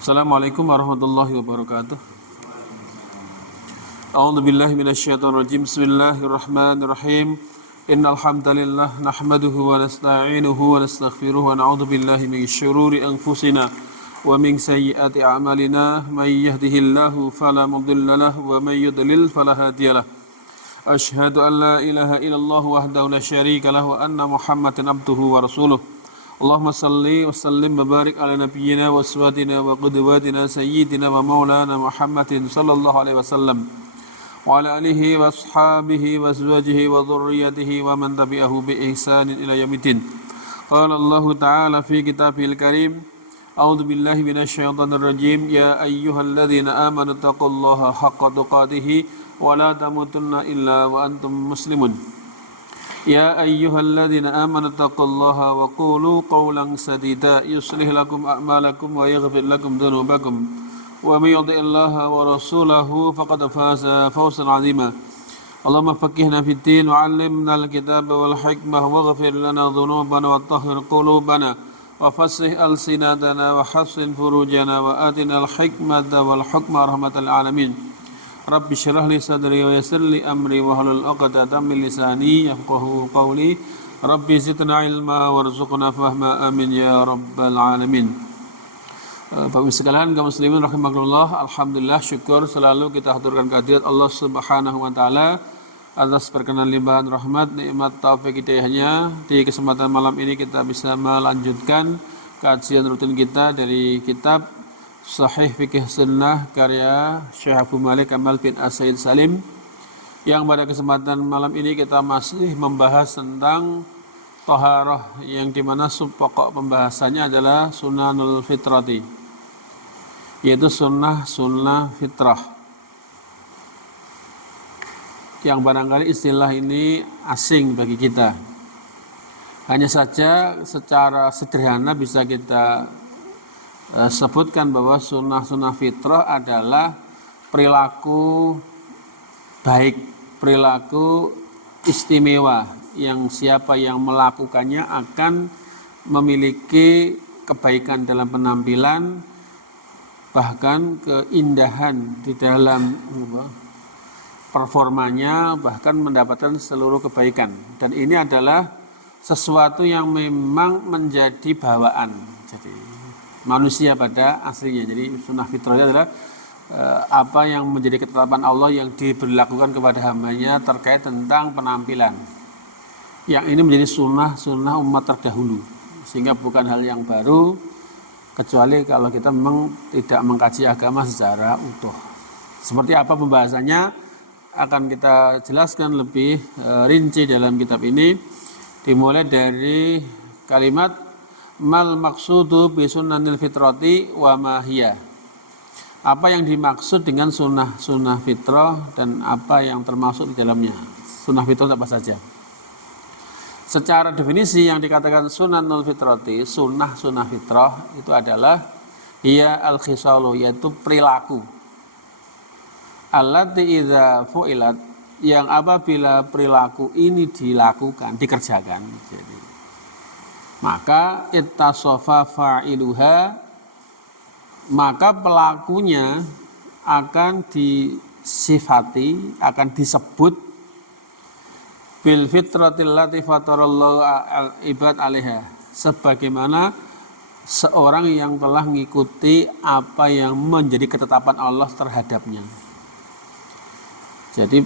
Assalamualaikum warahmatullahi wabarakatuh. A'udzu billahi minasyaitonir rajim. Bismillahirrahmanirrahim. Innal hamdalillah nahmaduhu wa nasta'inuhu wa nastaghfiruh wa na'udzu billahi min syururi anfusina wa min sayyiati a'malina. May yahdihillahu fala mudilla lahu wa may yudlil fala hadiyalah. Asyhadu an la ilaha illallah wahdahu la syarika lahu wa anna Muhammadan abduhu wa rasuluh. Allahumma salli wa sallim wa barik ala nabiyyina wa aswatina wa qudwatina sayyidina wa maulana Muhammadin sallallahu alaihi wasallam wa ala alihi wa ashabihi wa azwajihi wa dhurriyyatihi wa man tabi'ahu bi ihsanin ila yaumiddin. Qala Allah ta'ala fi kitabihil karim, a'udzu billahi minasyaitonir rajim, ya ayyuhalladzina amanu taqullaha haqqa tuqatih wa la tamutunna illa wa antum muslimun. Ya ayyuhalladzina amanu taqullaha wa qulu qawlan sadida yuslih lakum a'malakum wa yaghfir lakum dhunubakum wa may yuti'illaha wa rasulahu faqad faza fawzan 'azima. Allahumma faqqihna fid din wa 'allimna al-kitaba wal hikmah waghfir lana dhunubana wa tahhir qulubana wa fassih alsinatana wa hassin furujana wa atina al-hikmata wal hukma rahmatal alamin. Rabbi syrah li sadri wa yassir li amri wa hlul 'uqdatam min lisani yafqahu qawli. Rabbi zidna ilma warzuqna fahma, amin ya rabbal alamin. Bapak Ibu sekalian kaum muslimin rahimakumullah, alhamdulillah, syukur selalu kita haturkan kehadirat Allah Subhanahu wa taala atas perkenan limpahan rahmat, nikmat, taufik hidayahnya. Di kesempatan malam ini kita bisa melanjutkan kajian rutin kita dari kitab Sahih Fikih Sunnah karya Syekh Abu Malik Kamal bin As-Said Salim, yang pada kesempatan malam ini kita masih membahas tentang Taharah, yang dimana subpokok pembahasannya adalah Sunanul Fitrati, yaitu sunnah fitrah, yang barangkali istilah ini asing bagi kita. Hanya saja secara sederhana bisa kita sebutkan bahwa sunnah fitrah adalah perilaku baik, perilaku istimewa, yang siapa yang melakukannya akan memiliki kebaikan dalam penampilan, bahkan keindahan di dalam performanya, bahkan mendapatkan seluruh kebaikan. Dan ini adalah sesuatu yang memang menjadi bawaan jadi manusia pada aslinya. Jadi sunnah fitrahnya adalah apa yang menjadi ketetapan Allah yang diberlakukan kepada hambanya terkait tentang penampilan. Yang ini menjadi sunnah umat terdahulu, sehingga bukan hal yang baru, kecuali kalau kita memang tidak mengkaji agama secara utuh. Seperti apa pembahasannya akan kita jelaskan lebih rinci dalam kitab ini, dimulai dari kalimat mal maksudu bi sunnanil fitrati wa ma hiya. Apa yang dimaksud dengan sunnah fitrah dan apa yang termasuk di dalamnya. Sunnah fitrah apa saja? Secara definisi yang dikatakan sunanul fitrati, sunnah fitrah itu adalah hiya al-khisalu, yaitu perilaku. Allati idza fu'ilat, yang apabila perilaku ini dilakukan, dikerjakan, jadi maka ittasofa fa'iluha, maka pelakunya akan disifati, akan disebut bil fitratil lati fatarallahu al-ibad alaiha, sebagaimana seorang yang telah mengikuti apa yang menjadi ketetapan Allah terhadapnya. Jadi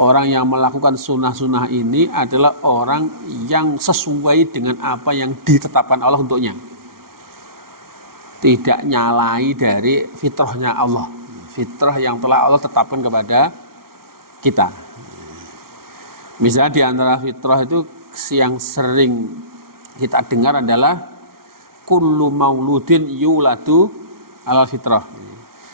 orang yang melakukan sunnah ini adalah orang yang sesuai dengan apa yang ditetapkan Allah untuknya, tidak nyalai dari fitrahnya Allah, fitrah yang telah Allah tetapkan kepada kita. Misalnya di antara fitrah itu yang sering kita dengar adalah kullu mauludin yuladu alal fitrah.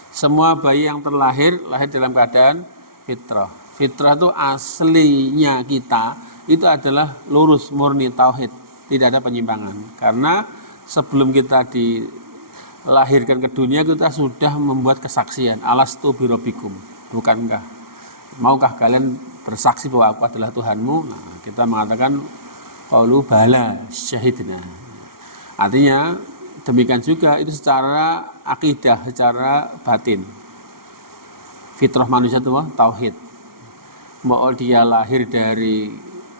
Semua bayi yang lahir dalam keadaan fitrah. Fitrah itu aslinya kita itu adalah lurus murni tauhid, tidak ada penyimpangan. Karena sebelum kita dilahirkan ke dunia kita sudah membuat kesaksian, alastu birabbikum, bukankah, maukah kalian bersaksi bahwa aku adalah Tuhanmu? Nah, kita mengatakan qaulu bala syahidna. Artinya Demikian juga itu secara akidah, secara batin. Fitrah manusia itu tauhid. Mau dia lahir dari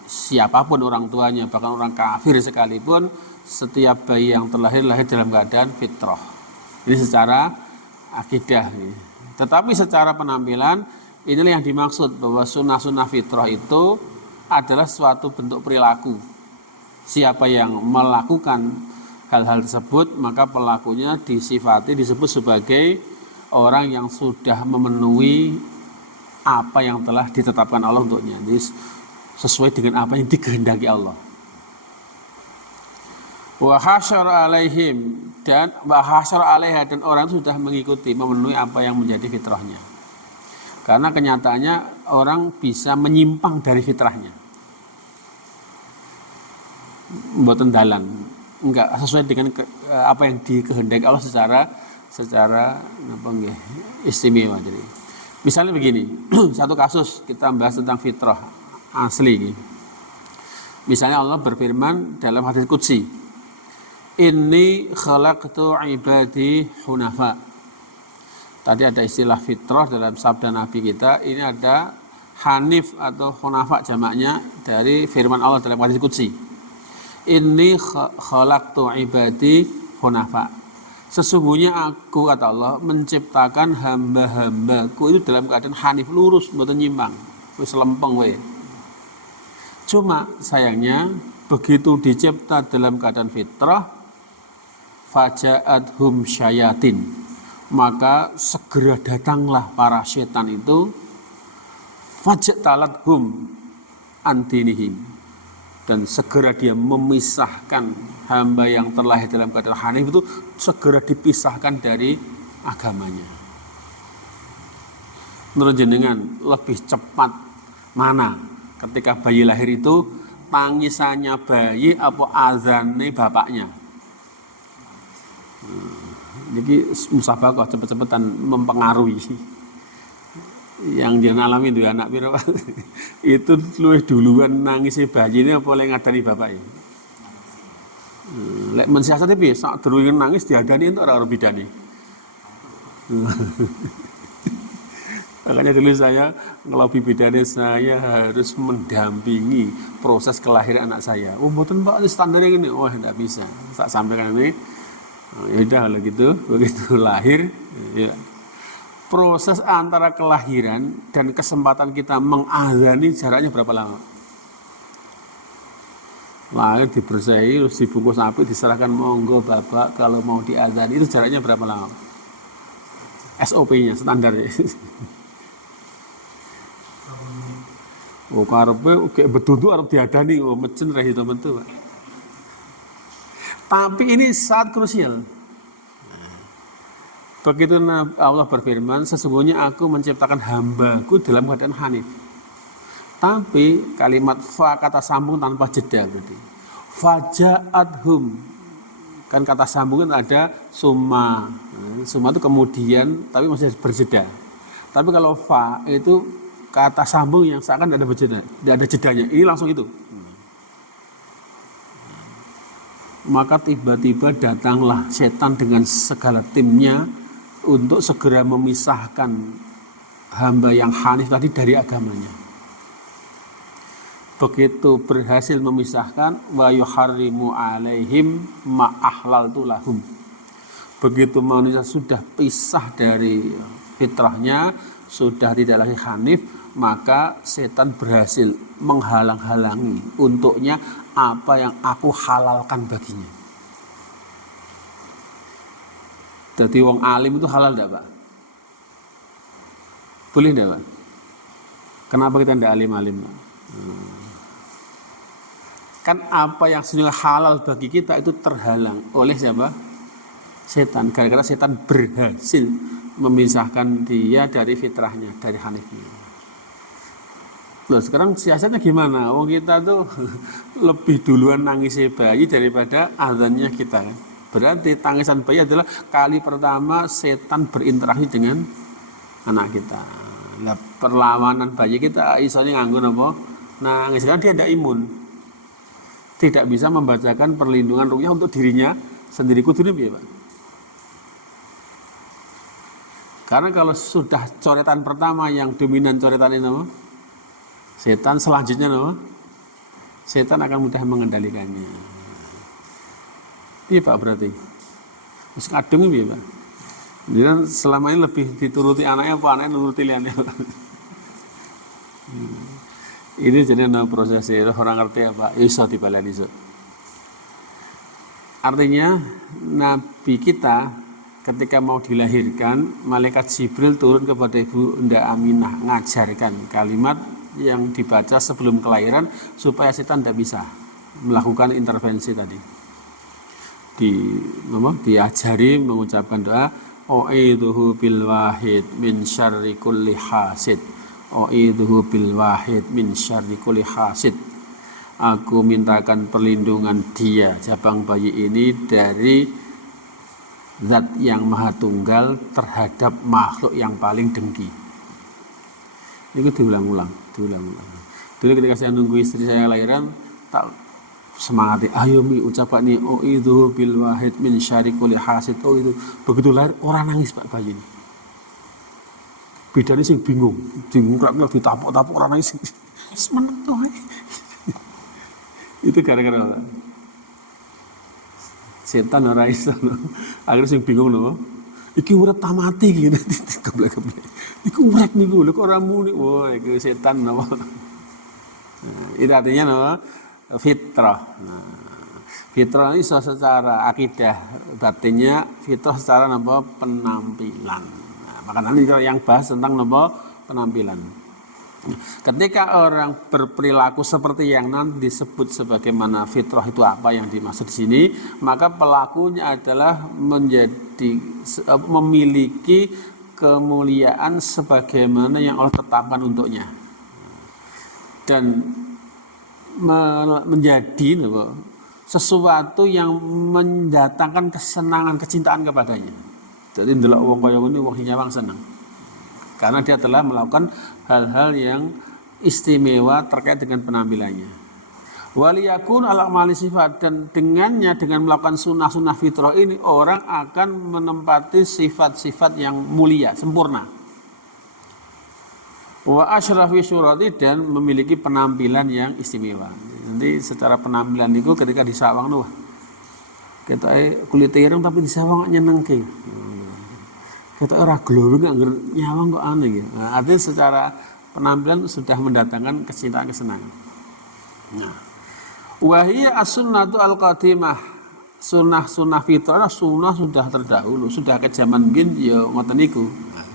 siapapun orang tuanya, bahkan orang kafir sekalipun, setiap bayi yang terlahir lahir dalam keadaan fitrah. Ini secara akidah. Tetapi secara penampilan, inilah yang dimaksud bahwa sunnah-sunnah fitrah itu adalah suatu bentuk perilaku. Siapa yang melakukan hal-hal tersebut, maka pelakunya disebut sebagai orang yang sudah memenuhi apa yang telah ditetapkan Allah untuknya. Jadi sesuai dengan apa yang dikehendaki Allah. Wa hasyara alaihim, dan wa hasyara alaiha, dan orang sudah mengikuti, memenuhi apa yang menjadi fitrahnya. Karena kenyataannya orang bisa menyimpang dari fitrahnya. Mboten dalan, enggak sesuai dengan apa yang dikehendaki Allah secara apa nggih istimewa. Jadi misalnya begini, satu kasus kita bahas tentang fitrah asli. Misalnya Allah berfirman dalam hadis qudsi, inni khalaqtu ibadi hunafa. Tadi ada istilah fitrah dalam sabda Nabi kita, ini ada hanif atau hunafa jamaknya dari firman Allah dalam hadis qudsi. Inni khalaqtu ibadi hunafa. Sesungguhnya aku, kata Allah, menciptakan hamba-hambaku itu dalam keadaan hanif, lurus, mboten nyimpang, wis lempeng wae. Cuma sayangnya begitu dicipta dalam keadaan fitrah, faja'athum syayatin, maka segera datanglah para setan itu, faja'talathum antinihim, dan segera dia memisahkan hamba yang terlahir dalam keadaan hanif itu, segera dipisahkan dari agamanya. Menurut jenengan lebih cepat mana ketika bayi lahir itu, tangisannya bayi apa azannya bapaknya? Jadi musabaqah cepet-cepetan mempengaruhi. Yang dia alami itu anak piro itu luwih duluan nangisnya bayi ini apa oleh ngadani bapaknya. Lek mensiasati piye sak durunge nangis diadani entuk ora bidani. Makanya dulu saya ngelobi bidani, saya harus mendampingi proses kelahiran anak saya. Oh mboten Pak, standar ini. Oh enggak bisa. Tak sampaikan ini. Ya udah kalau gitu, begitu lahir ya. Proses antara kelahiran dan kesempatan kita mengazani jaraknya berapa lama? Lahir dibersihi, terus dibungkus api, diserahkan monggo bapak kalau mau diazani, itu jaraknya berapa lama? SOP-nya, standarnya. Oh karepe kayak betutu arep diadani, oh mecen ra itu metu, Pak. Tapi ini saat krusial. Begitu Allah berfirman, sesungguhnya aku menciptakan hambaku dalam keadaan hanif. Tapi kalimat fa kata sambung tanpa jeda berarti. Faja'athum, kan kata sambungan ada summa. Summa itu kemudian, tapi masih berjeda. Tapi kalau fa itu kata sambung yang seakan tidak ada berjeda, tidak ada jedanya. Ini langsung itu. Maka tiba-tiba datanglah setan dengan segala timnya untuk segera memisahkan hamba yang hanif tadi dari agamanya. Begitu berhasil memisahkan, wa yuharrimu alaihim ma ahlaltu lahum. Begitu manusia sudah pisah dari fitrahnya, sudah tidak lagi hanif, maka setan berhasil menghalang-halangi untuknya apa yang aku halalkan baginya. Jadi wong alim itu halal enggak, Pak? Boleh enggak, Pak? Kenapa kita enggak alim-alim, Pak? Kan apa yang sebenarnya halal bagi kita itu terhalang oleh siapa? Setan. Gara-gara setan berhasil memisahkan dia dari fitrahnya, dari hanifnya. Loh, sekarang siasatnya gimana? Wong kita tuh lebih duluan nangisnya bayi daripada azannya kita, kan? Berarti tangisan bayi adalah kali pertama setan berinteraksi dengan anak kita. Nah, perlawanan bayi kita isanya nganggo apa? Nangis kan dia tidak imun. Tidak bisa membacakan perlindungan ruqyah untuk dirinya sendiri kudune piye, Pak? Karena kalau sudah coretan pertama yang dominan coretan ini apa? Setan, selanjutnya apa? Setan akan mudah mengendalikannya. Iya Pak berarti. Terus kadung piye, Pak? Dia selama ini lebih dituruti anaknya apa anaknya nuruti liane, Pak? Ini jadi proses orang ngerti apa? Iso dibaleni iso. Artinya Nabi kita ketika mau dilahirkan, malaikat Jibril turun kepada Ibunda Aminah ngajarkan kalimat yang dibaca sebelum kelahiran supaya setan tidak bisa melakukan intervensi tadi. Diajari mengucapkan doa U'idzuhu bil wahid min syarri kulli hasid. U'idzuhu bil wahid min syarri kulli hasid. Aku mintakan perlindungan dia, jabang bayi ini, dari zat yang maha tunggal terhadap makhluk yang paling dengki. Ini diulang-ulang. Dulu ketika saya nunggu istri saya lahiran, tak semangati, ayo mi ucapan nih, U'idzuhu bil wahid min syarri kulli hasid. Oh itu begitu lahir orang nangis Pak bayi ini. Bidane sing bingung klak-klak ditapuk-tapuk orang nangis. Semeneng tuh. Itu gara-gara apa? Setan ora iso. Akhirnya sing bingung lho. Iki urip tamati iki geblek-geblek. Iku urip niku lho kok ora muni. Wah, iki setan napa? Itu artinya napa? Fitrah. Fitrah iso secara akidah batinnya, fitrah secara napa? Penampilan. Maka nanti yang bahas tentang napa? Penampilan. Ketika orang berperilaku seperti yang nanti disebut sebagaimana fitrah itu apa yang dimaksud di sini, maka pelakunya adalah memiliki kemuliaan sebagaimana yang Allah tetapkan untuknya dan menjadi sesuatu yang mendatangkan kesenangan, kecintaan kepadanya. Jadi ndelok wong kaya ngene wong nyawang seneng. Karena dia telah melakukan hal-hal yang istimewa terkait dengan penampilannya. Waliyakun al-a'mali sifat, dan dengan melakukan sunnah-sunnah fitrah ini orang akan menempati sifat-sifat yang mulia, sempurna. Wa asyrafi syurati, dan memiliki penampilan yang istimewa. Nanti secara penampilan itu ketika disawang tuh, kita kulit ireng tapi disawang nyenengke. Kita ora glowing nggak nyawang kok aneh gitu. Nah, artinya secara penampilan sudah mendatangkan kecintaan, kesenangan. Nah, wahiyya as-sunnatu al-qadimah, sunnah fitrah, sunnah sudah terdahulu, sudah ke zaman bin ya ngoten niku. Nah,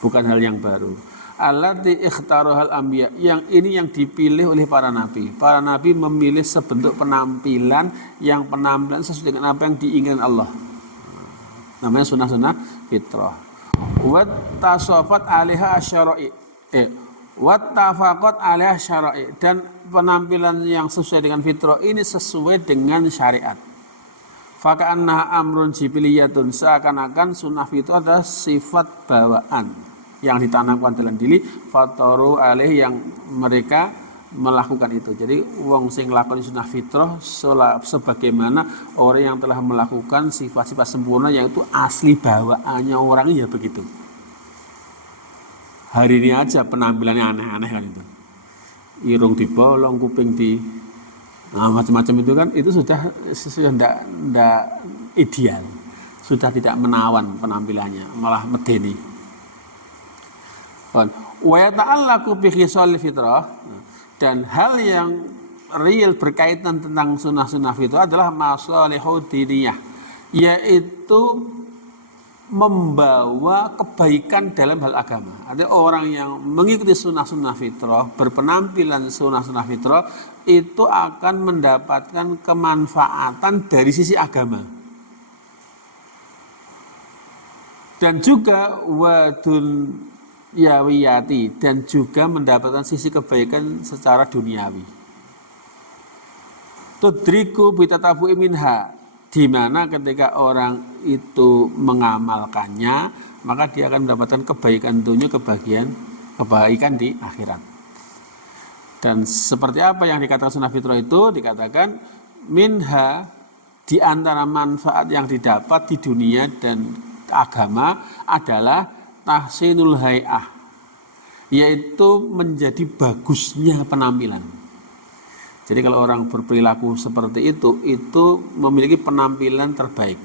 bukan hal yang baru. Allati ikhtarahal anbiya, yang ini yang dipilih oleh para nabi. Para nabi memilih sebentuk penampilan yang penampilan sesuai dengan apa yang diinginkan Allah. Namanya sunnah-sunnah fitrah. Wat tasawwafat 'alaiha asy-syara'i. Wat tafaqat 'alaiha syara'i, dan penampilan yang sesuai dengan fitrah ini sesuai dengan syariat. Faka'annaha amrun jibiliyatun, seakan-akan sunnah fitrah adalah sifat bawaan yang ditanamkan dalam diri, fataru alaih, yang mereka melakukan itu. Jadi wong sing nglakoni sunnah fitrah sebagaimana orang yang telah melakukan sifat-sifat sempurna, yaitu asli bawaannya orang ya begitu. Hari ini aja penampilannya aneh-aneh kan itu. Irung dibolong, kuping macam-macam itu kan, itu sudah tidak ideal. Sudah tidak menawan penampilannya, malah medeni. Wa yata'allaqu bi khisalil fitrah, dan hal yang real berkaitan tentang sunnah-sunnah itu adalah masalihud diniyah, yaitu membawa kebaikan dalam hal agama. Ada orang yang mengikuti sunnah-sunnah fitrah, berpenampilan sunnah-sunnah fitrah, itu akan mendapatkan kemanfaatan dari sisi agama. Dan juga wadun yawiyati, dan juga mendapatkan sisi kebaikan secara duniawi. Tudriku bitatafu'i minha, di mana ketika orang itu mengamalkannya, maka dia akan mendapatkan kebaikan dunia, kebaikan di akhirat. Dan seperti apa yang dikatakan sunnah fitrah itu, dikatakan minha Di antara manfaat yang didapat di dunia dan agama adalah tahsinul hay'ah, yaitu menjadi bagusnya penampilan. Jadi kalau orang berperilaku seperti itu memiliki penampilan terbaik.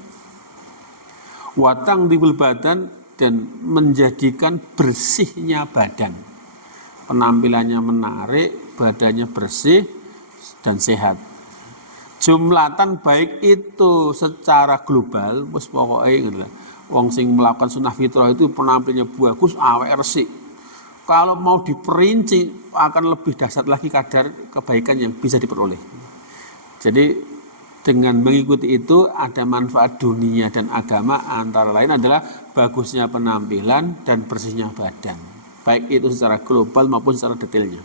Watang dibul badan, dan menjadikan bersihnya badan. Penampilannya menarik, badannya bersih dan sehat. Jumlatan baik itu secara global, wis pokoke gitu lah. Wong sing melakukan sunnah fitrah itu penampilannya bagus, awake resik. Kalau mau diperinci akan lebih dahsyat lagi kadar kebaikan yang bisa diperoleh. Jadi dengan mengikuti itu ada manfaat dunia dan agama, antara lain adalah bagusnya penampilan dan bersihnya badan. Baik itu secara global maupun secara detailnya.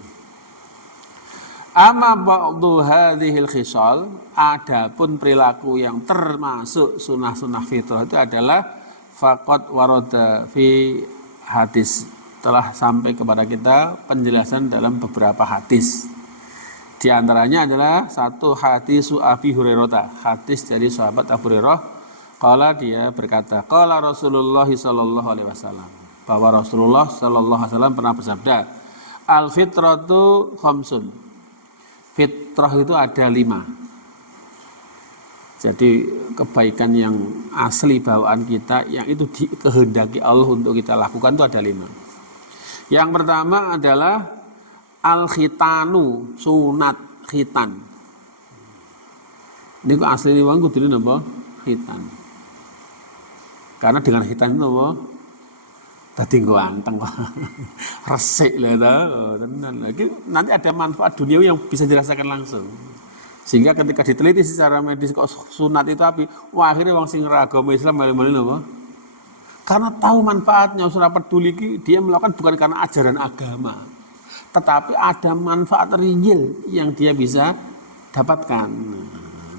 Amma ba'du hadhil khisal, adapun perilaku yang termasuk sunnah-sunnah fitrah itu adalah faqad warada fi hadis, telah sampai kepada kita penjelasan dalam beberapa hadis. Di antaranya adalah satu hadis Abi Hurairah, hadis dari sahabat Abu Hurairah, qala, dia berkata, qala Rasulullah sallallahu alaihi wasallam, bahwa Rasulullah sallallahu alaihi wasallam pernah bersabda, al fitratu khamsun, fitrah itu ada 5. Jadi kebaikan yang asli bawaan kita, yang itu dikehendaki Allah untuk kita lakukan, itu ada 5. Yang pertama adalah al-khitanu, sunat khitan. Ini kok asli ini wong kudu napa? Khitan. Karena dengan khitan itu apa? Dadi ganteng kok. Resik lho ta. Tenan. Lagi nanti ada manfaat duniawi yang bisa dirasakan langsung. Sehingga ketika diteliti secara medis kok sunat itu api, wah akhirnya wong sing ora agama Islam mali-mali napa? Karena tahu manfaatnya, ora peduli dia melakukan bukan karena ajaran agama, tetapi ada manfaat real yang dia bisa dapatkan.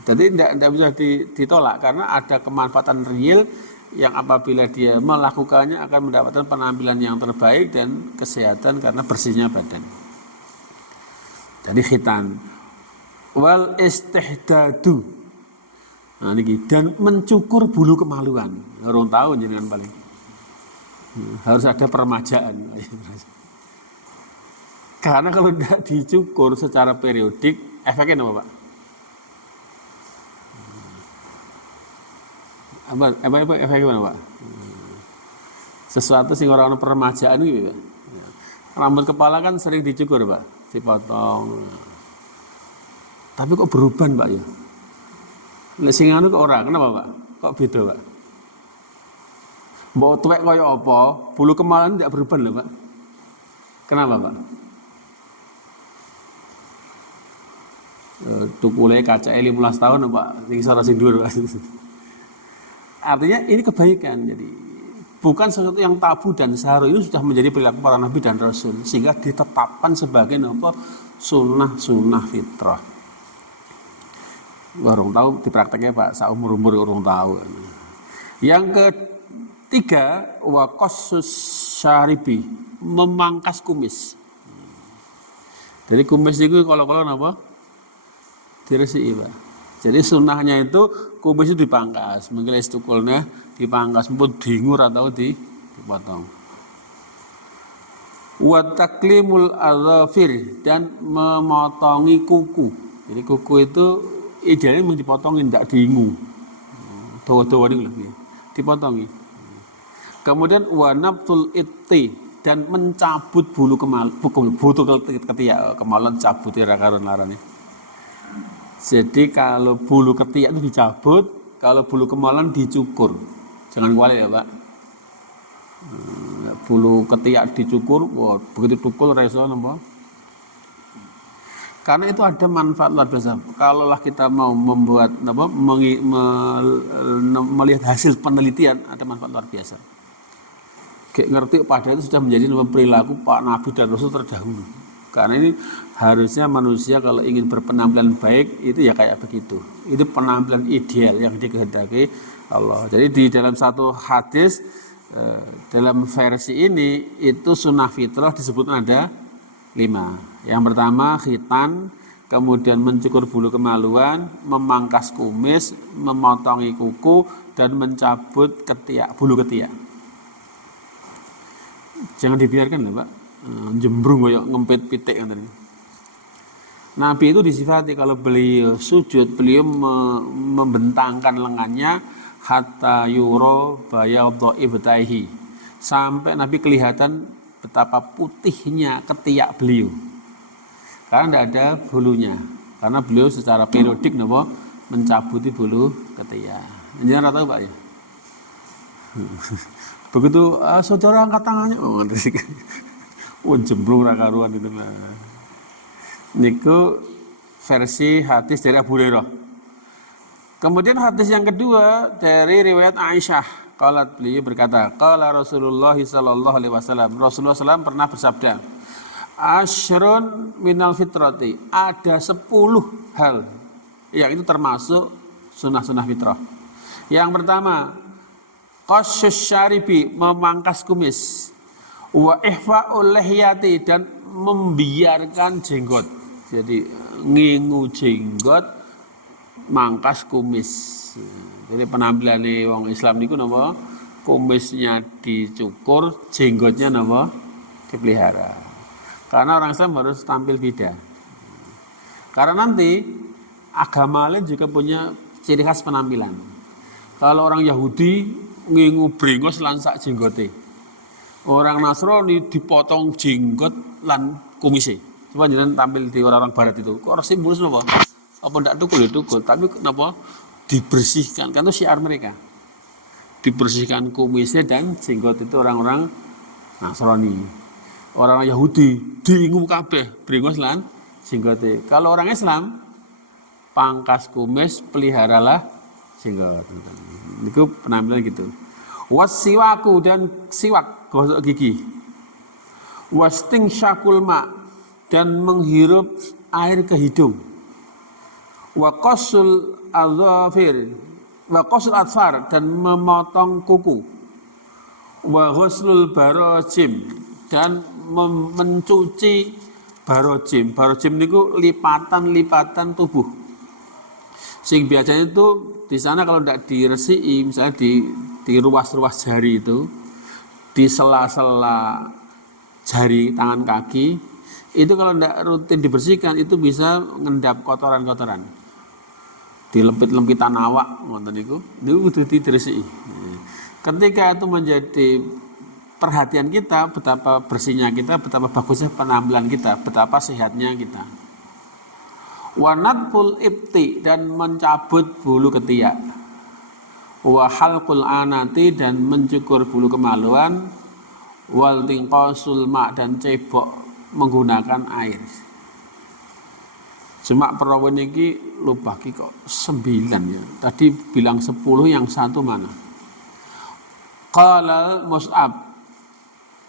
Jadi tidak bisa ditolak karena ada kemanfaatan real yang apabila dia melakukannya akan mendapatkan penampilan yang terbaik dan kesehatan karena bersihnya badan. Jadi khitan wal istihdadu, nah ini, dan mencukur bulu kemaluan. Orang tahu jenengan paling harus ada peremajaan. Karena kalau tidak dicukur secara periodik, efeknya apa, Pak? Apa efeknya mana, Pak? Sesuatu sing orang peremajaan gitu. Rambut kepala kan sering dicukur, Pak, dipotong. Tapi kok beruban, Pak ya? Sing anu kok ora, kenapa, Pak? Kok beda, Pak? Mbok tuwek kaya apa, bulu kemaluan tidak beruban lho, Pak. Kenapa, Pak? Tukule kacake 15 tahun, Pak. Sing sara sing dhuwur, Pak. Artinya ini kebaikan. Jadi bukan sesuatu yang tabu dan seharusnya ini sudah menjadi perilaku para nabi dan rasul, sehingga ditetapkan sebagai apa? Sunnah fitrah. Orang tahu diprakteknya, Pak, saumur-umur orang tahu. Yang ketiga, wa qassus syaribi, memangkas kumis. Jadi kumis itu kalau apa? Diresiki, Pak. Jadi sunnahnya itu kumis itu dipangkas, mungkin istukulnya dipangkas, pun dingur atau dipotong. Wa taklimul adzafir, dan memotongi kuku. Jadi kuku itu idealnya mau dipotongin, tidak diingu. Dawa-dawa ini lebih dipotongi. Kemudian wa nabtul itti, dan mencabut bulu ketiak, kemaluan cabut ya karon larane. Jadi kalau bulu ketiak itu dicabut, kalau bulu kemaluan dicukur. Jangan kuali ya, Pak. Bulu ketiak dicukur, wah, begitu tukul reso napa? Karena itu ada manfaat luar biasa. Kalaulah kita mau membuat apa, melihat hasil penelitian, ada manfaat luar biasa. Kayak ngerti pada itu sudah menjadi perilaku Pak Nabi dan Rasul terdahulu. Karena ini harusnya manusia kalau ingin berpenampilan baik itu ya kayak begitu. Itu penampilan ideal yang dikehendaki Allah. Jadi di dalam satu hadis, dalam versi ini itu sunnah fitrah disebut ada 5. Yang pertama khitan, kemudian mencukur bulu kemaluan, memangkas kumis, memotongi kuku, dan mencabut bulu ketiak. Jangan dibiarkan lah Pak, jembrung kayak ngempit pitik kan. Nabi itu disifati kalau beliau sujud, beliau membentangkan lengannya hatta yuro bayadha ibtaihi, sampai Nabi kelihatan betapa putihnya ketiak beliau. Karena tidak ada bulunya, karena beliau secara periodik mencabuti bulu ketiak. Jangan tahu Pak ya. Begitu saudara angkat tangannya, jembrung rakaruan itu lah. Niku versi hadis dari Abu Hurairah. Kemudian hadis yang kedua dari riwayat Aisyah, qalat, beliau berkata, qala Rasulullah sallallahu alaihi wasallam, Rasulullah SAW pernah bersabda, asyrun minal fitrati, ada 10 hal yang itu termasuk sunnah-sunnah fitrah. Yang pertama, qasyus syaribi, memangkas kumis, wa ihfa'ul lihyati, dan membiarkan jenggot. Jadi ngingu jenggot, mangkas kumis. Jadi penampilan wong Islam niku napa? Kumisnya dicukur, jenggotnya napa? Dipelihara. Karena orang Islam harus tampil beda. Karena nanti agama lain juga punya ciri khas penampilan. Kalau orang Yahudi ngingu brengos lan sak jenggote. Orang Nasrani dipotong jenggot lan kumise. Coba jangan tampil di orang-orang barat itu. Kok orang simbolis apa? Apa ndak tukul ya tukul, tapi kenapa dibersihkan? Kan itu syiar mereka. Dibersihkan kumisnya dan jenggot itu orang-orang Nasrani. Orang Yahudi diingu kabeh brengos lan jenggote. Kalau orang Islam pangkas kumis, peliharalah jenggot. Itu penampilan gitu. Wasiwaku, dan siwak, gosok gigi. Wasting syakul ma, dan menghirup air ke hidung. Wa qasul adzafir, wa qasul atfar, dan memotong kuku. Wa ghuslul barajim, dan mencuci barojim. Barojim niku lipatan-lipatan tubuh. Sing biasanya itu di sana kalau tidak diresiki, misalnya di ruas-ruas jari itu, di sela-sela jari tangan kaki, itu kalau tidak rutin dibersihkan itu bisa ngendap kotoran-kotoran. Dilempit-lempitan awak, ngoten niku, niku kudu diresiki. Ketika itu menjadi perhatian kita, betapa bersihnya kita, betapa bagusnya penampilan kita, betapa sehatnya kita. Wanatful ibti, dan mencabut bulu ketiak. Wa halqul anati, dan mencukur bulu kemaluan. Wal tinqasul ma, dan cebok menggunakan air. Cuma perawan ini lupa kok 9 ya. Tadi bilang 10, yang satu mana? Qala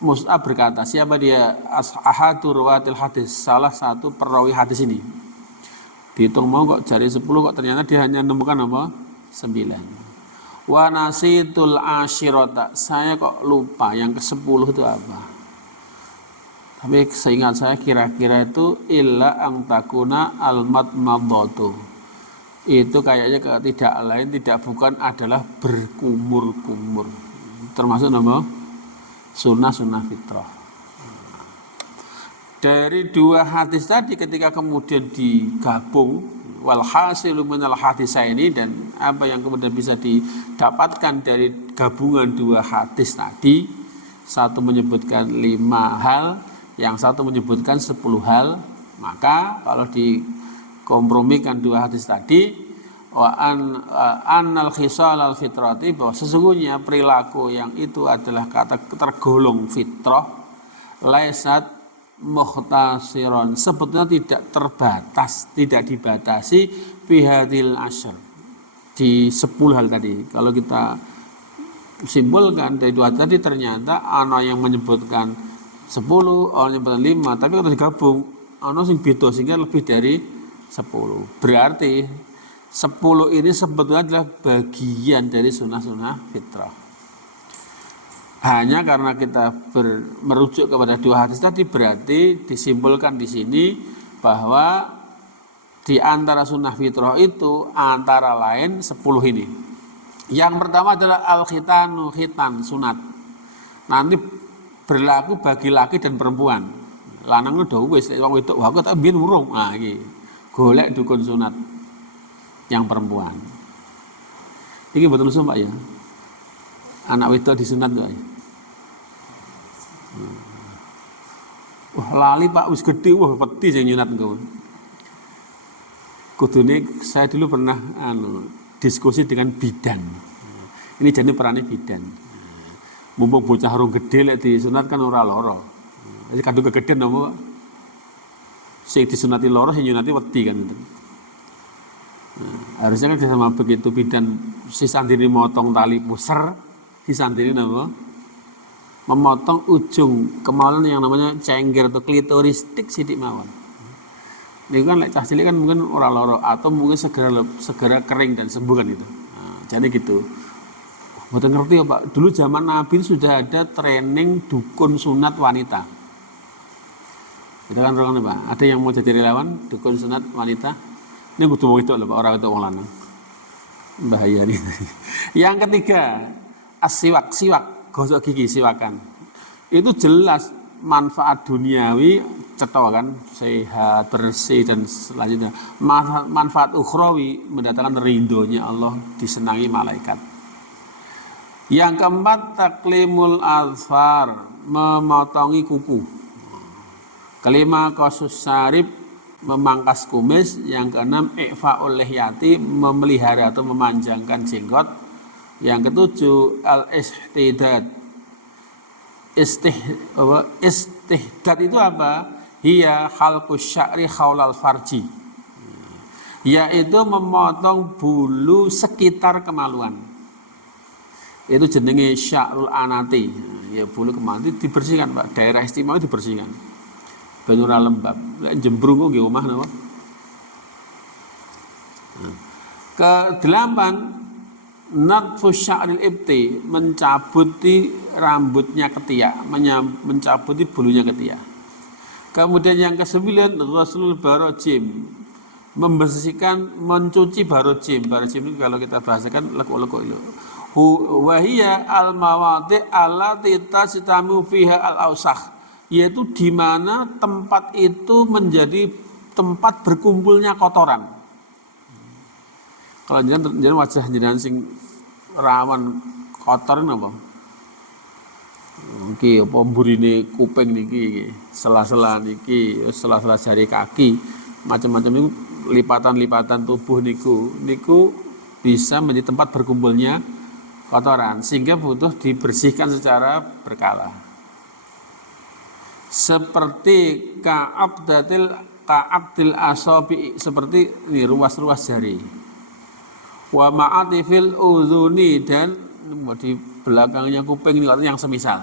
Mus'ab berkata, siapa dia? Ahadu ruwatil hadis, salah satu perawi hadis ini. Dihitung mau kok jari 10, kok ternyata dia hanya menemukan apa? 9. Wa nasitul asyirata, saya kok lupa yang ke-10 itu apa. Tapi seingat saya kira-kira itu illa ang takuna al-madmadatu. Itu kayaknya tidak lain, tidak bukan adalah berkumur-kumur. Termasuk nama sunnah-sunnah fitrah. Dari 2 hadis tadi ketika kemudian digabung, walhasilu minal hadisaini, dan apa yang kemudian bisa didapatkan dari gabungan 2 hadis tadi, satu menyebutkan 5 hal, yang satu menyebutkan 10 hal, maka kalau dikompromikan 2 hadis tadi, wa annal khisal al fitrati, bahwa sesungguhnya perilaku yang itu adalah kata tergolong fitrah, laisat mukhtasiron, sebetulnya tidak terbatas, tidak dibatasi bihadil asyr, di 10 hal tadi. Kalau kita simpulkan dari 2 tadi, ternyata ana yang menyebutkan 10, ana yang menyebutkan 5, tapi kalau digabung ana sing beda sehingga lebih dari 10. Berarti 10 ini sebetulnya adalah bagian dari sunnah-sunnah fitrah. Hanya karena kita merujuk kepada 2 hadis tadi, berarti disimpulkan di sini bahwa Di antara sunnah fitrah itu antara lain 10 ini. Yang pertama adalah al-khitanu, khitan, sunat. Nanti berlaku bagi laki dan perempuan. Lanang udah wis wong wedok wae tak biyen urung. Nah iki golek dukun sunat yang perempuan. Iki betul sumpah ya. Anak wedok disunat kok ya. Wah lali Pak wis gedhe wah peti sing nyunat engko. Kudune saya dulu pernah diskusi dengan bidan. Ini jadi perannya bidan. Mumpung bocah rong gede lek disunat kan ora lara. Jadi kadung kegedean apa? Sing disunati lara sing nyunati wedi kan itu. Harusnya kan sama begitu bidan si sandiri motong tali pusar, si sandiri apa? Memotong ujung kemaluan yang namanya cengger atau klitoristik sidik mawon. Ini kan lek cah cilik kan mungkin ora lara atau mungkin segera kering dan sembuh kan itu. Nah, jadi gitu. Mboten ngerti ya Pak. Dulu zaman Nabi sudah ada training dukun sunat wanita. Itu kan orang Pak. Ada yang mau jadi relawan dukun sunat wanita. Ini kudu wong itu lho Pak, orang itu wong lanang. Bahaya nih. Yang ketiga, siwak, gosok gigi, siwakan. Itu jelas manfaat duniawi cetha kan, sehat, bersih dan selanjutnya. Manfaat ukhrawi mendatangkan ridhonya Allah, disenangi malaikat. Yang keempat taklimul azfar, memotongi kuku. Kelima qasus sarib, memangkas kumis. Yang keenam i'faul lihyati, memelihara atau memanjangkan jenggot. Yang ketujuh al-istihdad. Istihdad itu apa? Hiya khalqus sya'ri khaulal farji, yaitu memotong bulu sekitar kemaluan. Itu jenenge sya'rul anati. Ya bulu kemaluan itu dibersihkan Pak, daerah istimewa dibersihkan. Ben ora lembab. Lek jembrung kok nggih omah napa? Ke-8 natfu sya'ril ibti, mencabuti rambutnya ketiak, mencabuti bulunya ketiak. Kemudian yang ke-9 ghuslul barojim, membersihkan, mencuci barojim. Barojim itu kalau kita bahasakan lekuk-lekuk itu. Wahiyya al-mawadi' allati tajtamu fiha al-ausakh, yaitu di mana tempat itu menjadi tempat berkumpulnya kotoran. Kalau jangan wajah jenengan sing rawan kotor napa? Niki apa mburine kuping niki, sela-sela niki, sela-sela jari kaki, macam-macam niku lipatan-lipatan tubuh niku bisa menjadi tempat berkumpulnya kotoran sehingga butuh dibersihkan secara berkala. Seperti ka'aqdil asabi, seperti ini ruas-ruas jari. Wa ma'atifil udhuni, dan di belakangnya kuping ini yang semisal.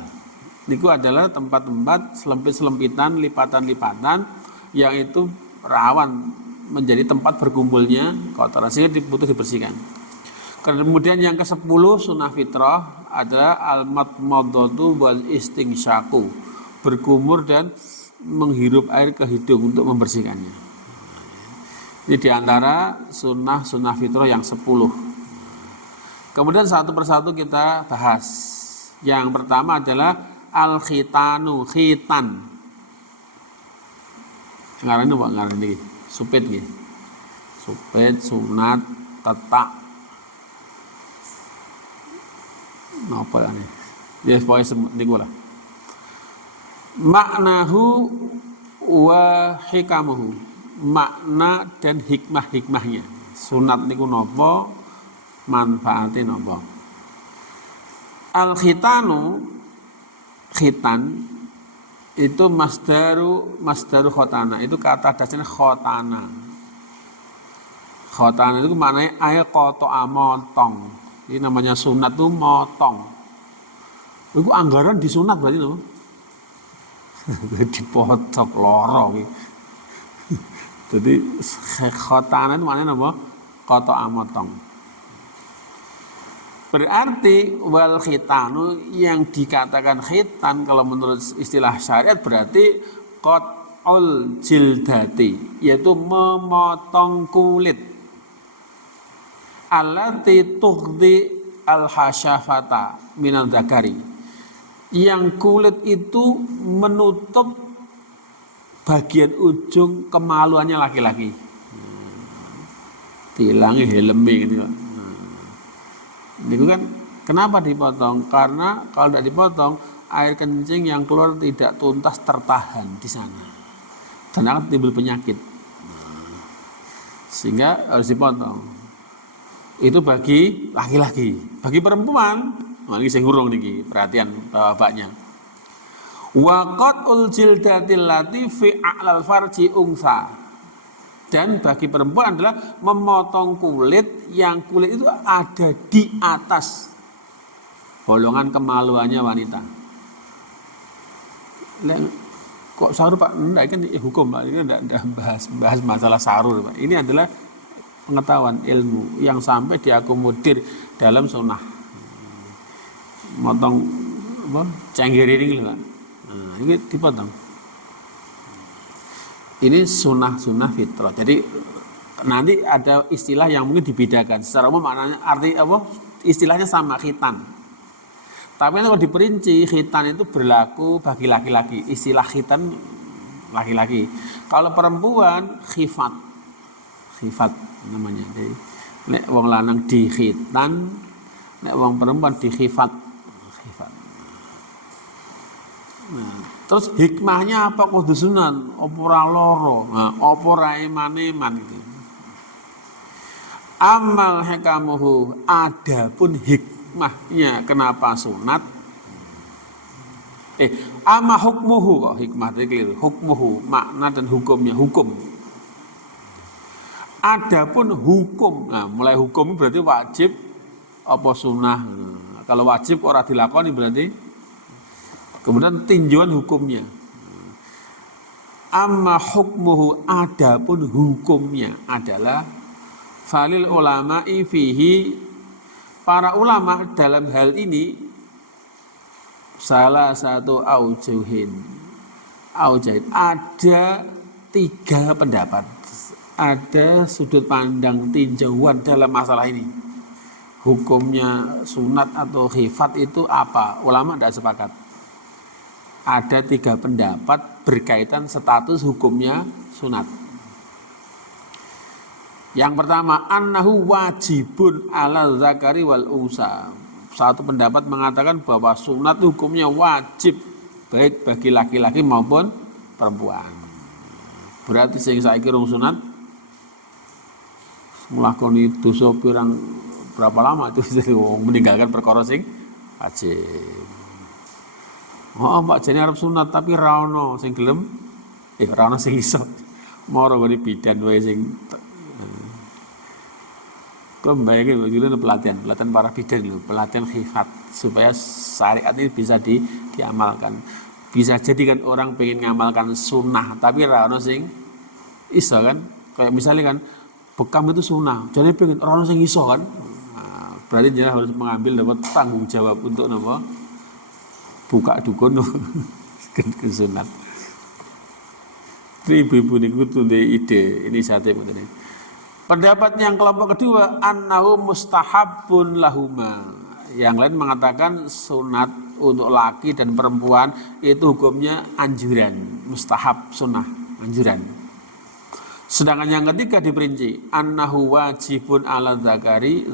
Niku adalah tempat-tempat selempit-selempitan, lipatan-lipatan yang itu rawan menjadi tempat berkumpulnya kotoran sehingga butuh dibersihkan. Kemudian yang ke-10 sunnah fitrah adalah al-madmadatu wal istinsyaku, berkumur dan menghirup air ke hidung untuk membersihkannya. Ini diantara sunnah fitrah yang 10. Kemudian satu persatu kita bahas. Yang pertama adalah al-khitanu, khitan. Ngarane apa ngarane iki? Supit nggih. Supit, sunat, tetak. Napa ini? Ya pokoke niku lah. Maknahu wa hikamuhu. Makna dan hikmah-hikmahnya. Sunat niku napa? Manfaatnya napa? Al-khitanu, khitan itu masdaru khotana, itu kata dasarnya khotana. Khotana itu maknanya ayat koto amotong. Ini namanya sunat tuh motong. Itu anggaran disunat berarti loh. Dipotong loro. Jadi khotana itu maknanya apa? Koto amotong. Berarti wal khitanu, yang dikatakan khitan kalau menurut istilah syariat berarti qat'ul jildati, yaitu memotong kulit, allati tughdi al-hasyafata minal dzakari, yang kulit itu menutup bagian ujung kemaluannya laki-laki. Tilangi helme gitu. Itu kan kenapa dipotong? Karena kalau tidak dipotong, air kencing yang keluar tidak tuntas tertahan di sana, dan akan timbul penyakit. Sehingga harus dipotong. Itu bagi laki-laki. Bagi perempuan, ini sing hurung niki, perhatian bapaknya. Wa qat'ul jildatil lati fi a'lal farji unsa. Dan bagi perempuan adalah memotong kulit yang kulit itu ada di atas bolongan kemaluannya wanita. Kok sarur Pak? Enggak, kan hukum Pak. Ini enggak bahas masalah sarur Pak. Ini adalah pengetahuan ilmu yang sampai diakomodir dalam sunnah. Motong apa? Cenggiring Pak. Nah, ini dipotong. Ini sunnah fitrah. Jadi nanti ada istilah yang mungkin dibedakan. Secara umum maknanya arti apa? Istilahnya sama, khitan. Tapi kalau diperinci, khitan itu berlaku bagi laki-laki. Istilah khitan laki-laki. Kalau perempuan khifat namanya. Jadi nek wong lanang di khitan, nek wong perempuan di khifat. Nah, terus hikmahnya apa kudu sunan? Apa ora loro? Nah, apa ora eman-eman gitu. Amal hikamuhu, adapun hikmahnya kenapa sunat? Ama hukmuhu, kok hikmah itu keliru. Hukmuhu, makna dan hukumnya, hukum. Adapun hukum, nah mulai hukum berarti wajib apa sunnah. Nah, kalau wajib ora dilakoni berarti. Kemudian tinjauan hukumnya. Amma hukmuhu, adapun hukumnya adalah falil ulama'i fihi, para ulama dalam hal ini salah satu aujuhin ada 3 pendapat, ada sudut pandang tinjauan dalam masalah ini. Hukumnya sunat atau khifat itu apa? Ulama tidak sepakat. Ada 3 pendapat berkaitan status hukumnya sunat. Yang pertama, annahu wajibun ala zakari wal unsa. Satu pendapat mengatakan bahwa sunat hukumnya wajib baik bagi laki-laki maupun perempuan. Berarti sing saiki rung sunat nglakoni dosa pirang berapa lama itu meninggalkan perkara sing wajib. Oh, Pak jane arep sunat tapi ra ono sing gelem. Ra ono sing iso. Moro ngene bidan wae sing kembali ke pelatihan para bidan lho, pelatihan khifat supaya syariat ini bisa diamalkan. Bisa jadi kan orang pengen ngamalkan sunnah tapi ra ono sing iso kan. Kayak misalnya kan bekam itu sunnah, jadi pengen ra ono sing iso kan. Nah, berarti jenengan harus mengambil dapat tanggung jawab untuk napa? Buka dukun ke sunat. Ibu-ibu niku tunde ide inisiatif ini. Pendapat yang kelompok kedua, annahu mustahabun lahuma. Yang lain mengatakan sunat untuk laki dan perempuan itu hukumnya anjuran, mustahab, sunnah, anjuran. Sedangkan yang ketiga diperinci, annahu wajibun ala dzakari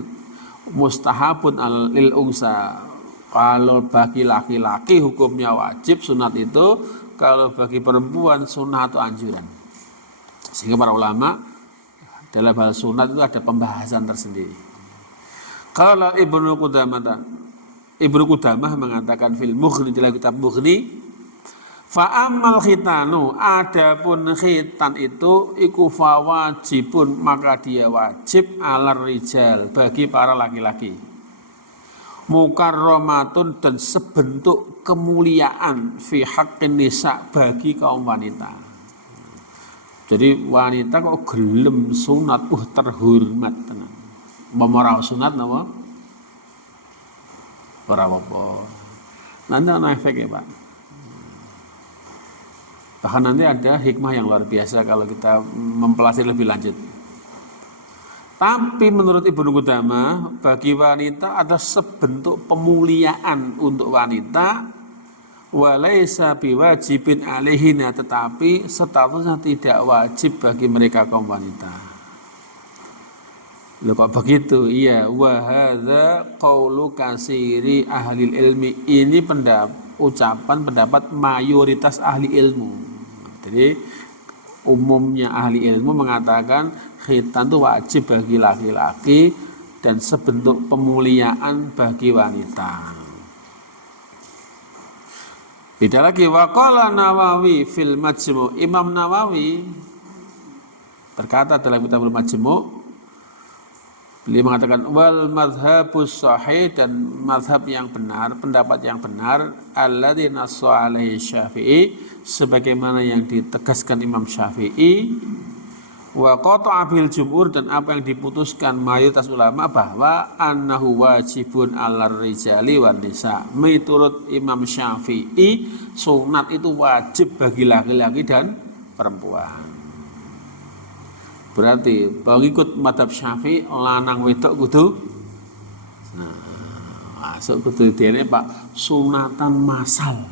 mustahabun lil unsa. Kalau bagi laki-laki hukumnya wajib sunat itu, kalau bagi perempuan sunnah atau anjuran. Sehingga para ulama dalam hal sunat itu ada pembahasan tersendiri. Kalau Ibnu Qudamah mengatakan fil Mughni, dalam kitab Mughni, fa amal khitanu, adapun khitan itu iku fa wajibun, maka dia wajib alar rijal, bagi para laki-laki. Mukarramatun, dan sebentuk kemuliaan fi haqqin nisa, bagi kaum wanita. Jadi wanita kok gelem sunat, terhormat tenan. Umpama sunat napa? Ora apa-apa. Nanti ana efek ya, Pak. Bahkan nanti ada hikmah yang luar biasa kalau kita mempelajari lebih lanjut. Tapi menurut Ibnu Qudamah, bagi wanita ada sebentuk pemuliaan untuk wanita, walaisa biwajibin alaihina, tetapi statusnya tidak wajib bagi mereka kaum wanita. Loh kok begitu? Iya, wa hadza qaulu kasiri ahli ilmi. Ini pendapat mayoritas ahli ilmu. Jadi umumnya ahli ilmu mengatakan khitan itu wajib bagi laki-laki dan sebentuk pemuliaan bagi wanita. Tidak lagi waqala Nawawi fil Majmu'. Imam Nawawi berkata dalam kitab Majmu', beliau mengatakan wal madhabus sahih, dan mazhab yang benar, pendapat yang benar, alladzi nassa alaihi Syafi'i, sebagaimana yang ditegaskan Imam Syafi'i, wa qata'a bil jumhur, dan apa yang diputuskan mayoritas ulama, bahwa annahu wajibun 'alar rijali wan nisa. Menurut Imam Syafi'i, sunat itu wajib bagi laki-laki dan perempuan. Berarti pengikut madhab Syafi'i lanang wedok kudu masuk kudu dene Pak sunatan massal.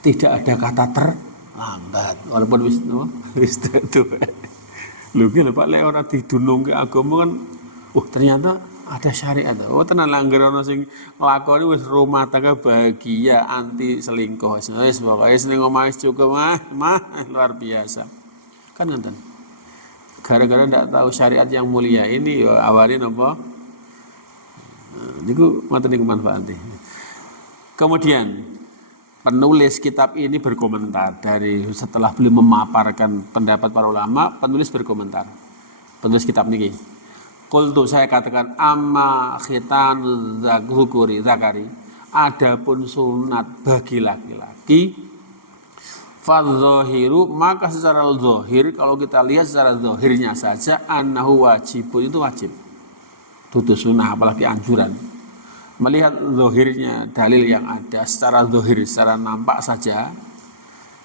Tidak ada kata terlambat walaupun wis itu. Lho ki Pak lek ora didunungke agama kan ternyata ada syariat. Tenan langgar ana sing nglakoni wis rumah tangga bahagia anti selingkuh. Wis pokoke ning omah wis cukup mah luar biasa. Kan ngoten. Gara-gara tidak tahu syariat yang mulia ini ya awalin apa? Niku mboten niku manfaatnya. Kemudian penulis kitab ini berkomentar dari setelah beliau memaparkan pendapat para ulama, penulis berkomentar. Penulis kitab niki. Qultu, saya katakan, amma khitan zakari, adapun sunat bagi laki-laki, fadzohiru, maka secara zahir, kalau kita lihat secara zahirnya saja, annahu wajibun, itu wajib, dudu sunnah apalagi anjuran. Melihat zahirnya dalil yang ada secara zahir, secara nampak saja,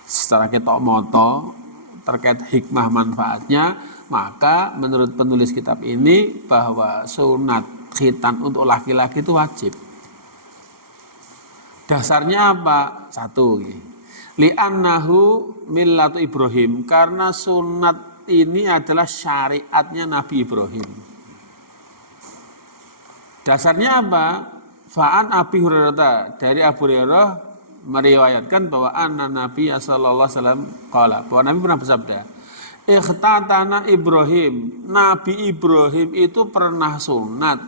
secara ketok moto terkait hikmah manfaatnya, maka menurut penulis kitab ini bahwa sunat khitan untuk laki-laki itu wajib. Dasarnya apa? Satu, li'annahu millatu Ibrahim, karena sunat ini adalah syariatnya Nabi Ibrahim. Dasarnya apa? Fa'an Abi Hurairah, dari Abu Hurairah meriwayatkan bahwa anna Nabi sallallahu alaihi wasallam qala, bahwa Nabi pernah bersabda, ikhtatana Ibrahim, Nabi Ibrahim itu pernah sunat.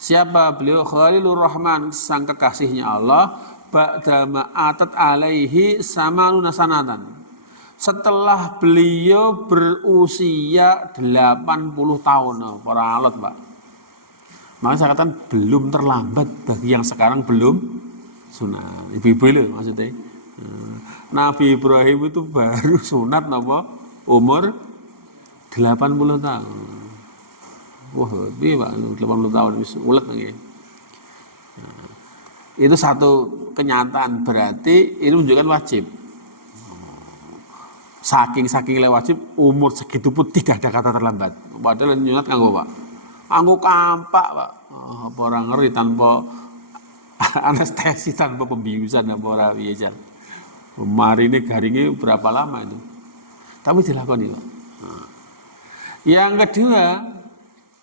Siapa beliau? Khalilur Rahman, sang kekasihnya Allah, ba'dama atat alaihi samanuna sanatan, setelah beliau berusia 80 tahun. Para alot Pak. Maka saya katakan belum terlambat bagi yang sekarang belum sunat. Ibu-ibu itu maksudnya. Nabi Ibrahim itu baru sunat napa? Umur 80 tahun. Wah, piye Pak 80 tahun wis ulet nggih. Itu satu kenyataan, berarti ini menunjukkan wajib. Saking wajib, umur segitu pun tidak ada kata terlambat. Padahal nyunat nganggo Pak. Nganggo kampak Pak. Orang ngeri tanpa anestesi, tanpa pembiusan, apa ora piye jan. Mari ini garingnya berapa lama itu? Tapi dilakoni Pak. Yang kedua,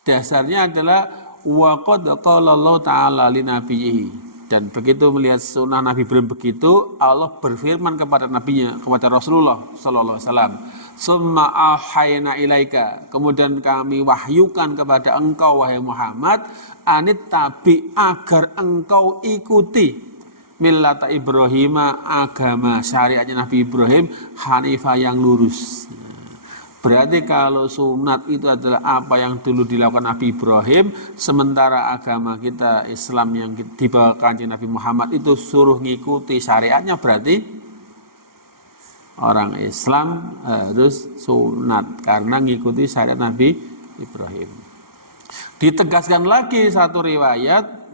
dasarnya adalah wa qad qala Allah taala li nabiyhi. Dan begitu melihat sunnah Nabi Ibrahim begitu, Allah berfirman kepada nabinya, kepada Rasulullah sallallahu alaihi wasallam, summa ahayna ilaika, kemudian kami wahyukan kepada engkau wahai Muhammad, anit tabi, agar engkau ikuti millata Ibrahim, agama syariatnya Nabi Ibrahim, hanifah yang lurus. Berarti kalau sunat itu adalah apa yang dulu dilakukan Nabi Ibrahim, sementara agama kita Islam yang dibawa Kanjeng Nabi Muhammad itu suruh ngikuti syariatnya, berarti orang Islam harus sunat karena ngikuti syariat Nabi Ibrahim. Ditegaskan lagi satu riwayat,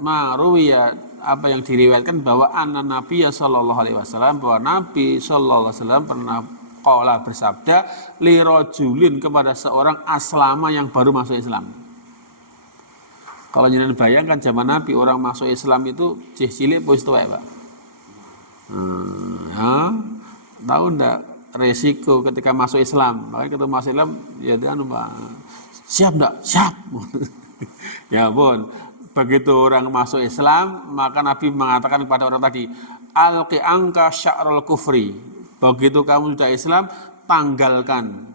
apa yang diriwayatkan bahwa Nabi sallallahu alaihi wasallam, bahwa Nabi sallallahu alaihi wasallam pernah qala bersabda li rajulin, kepada seorang aslama yang baru masuk Islam. Kalau jenengan bayangkan zaman Nabi orang masuk Islam itu cilik wis tuwek, Pak. Tahu ndak resiko ketika masuk Islam? Makanya ketika masuk Islam ya dia Pak. Siap ndak? Siap. Ya pun, begitu orang masuk Islam, maka Nabi mengatakan kepada orang tadi, alqi angka sya'rul kufri. Begitu kamu sudah Islam, tanggalkan,